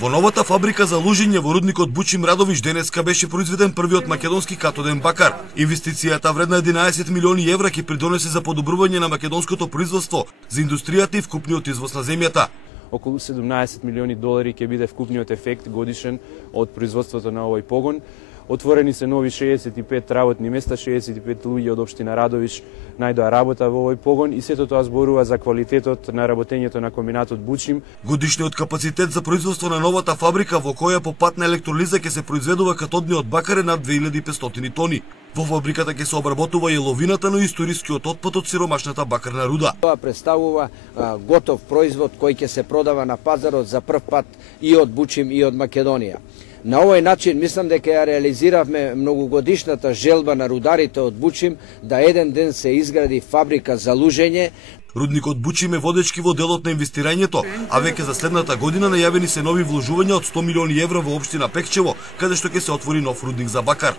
Во новата фабрика за лужење во рудникот Бучим Радовиш денеска беше произведен првиот македонски катоден бакар. Инвестицијата вредна 11 милиони евра ќе придонесе за подобрување на македонското производство, за индустријата и вкупниот извоз на земјата. Околу 17 милиони долари ќе биде вкупниот ефект годишен од производството на овој погон. Отворени се нови 65 работни места, 65 луѓе од општина Радовиш најдоа работа во овој погон и сето тоа зборува за квалитетот на работењето на комбинатот Бучим. Годишниот капацитет за производство на новата фабрика во која по пат на електролиза ќе се произведува катодниот бакар е над 2500 тони. Во фабриката ќе се обработува и ловината, но и историскиот отпад од сиромашната бакарна руда. Тоа представува готов производ кој ќе се продава на пазарот за прв пат и од Бучим и од Македонија. На овој начин мислам дека ја реализиравме многогодишната желба на рударите од Бучим да еден ден се изгради фабрика за лужење. Рудникот Бучим е водечки во делот на инвестирањето, а веќе за следната година најавени се нови вложувања од 100 милиони евра во општина Пекчево, каде што ќе се отвори нов рудник за бакар.